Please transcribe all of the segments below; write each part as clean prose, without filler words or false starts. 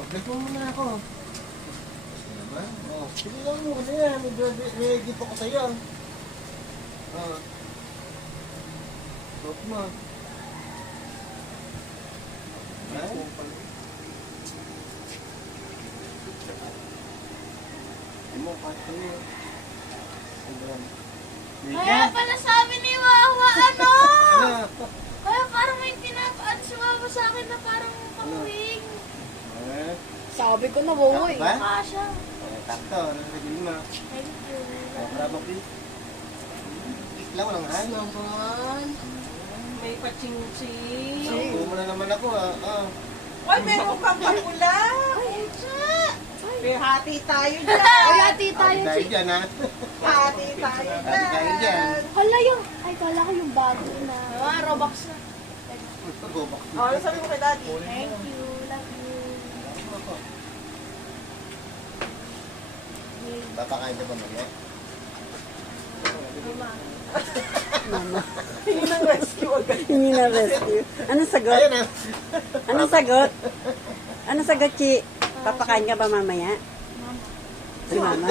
Oh, bless mo muna ako. Diba? Oh, sige lang mo kasi yan. May gift ako sa'yo. Oh. Stop mo. Ay? Ay mo, kasi Kaya pala sabi ni Wawa, ano? ano? Kaya parang may pinapaan si Wawa sa akin na parang pang-wing. Eh? Sabi ko na, woy. Ba? Kasha. Takto, nalagin mo. Thank you. Bravo, please. Lang lang, ha? Naman. May paching-ching. Sampo mo na naman ako, ah. Ay, meron kang pakula. May hati tayo dyan. Ay, hati tayo. Hati tayo dyan, ha? Hati tayo Hati tayo dyan. Hala yung, ay kala ko yung bago na. Robux na. Gobak. Oh, ano sabi mo kay Daddy? Thank you. Love you. Papakain ka ba mali? Hindi nang rescue agad. Hindi na rescue. Anong sagot? Ayan, ha? Anong sagot? Anong sagot, Chi? Papakain ka ba mamaya? Si Mama.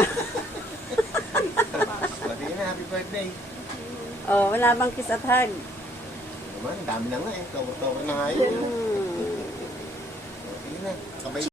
Pati na, happy birthday. Oh, wala bang kiss at hug? Naman, ang dami na nga eh. Tawag na nga yun. Hmm. Okay na. Kabay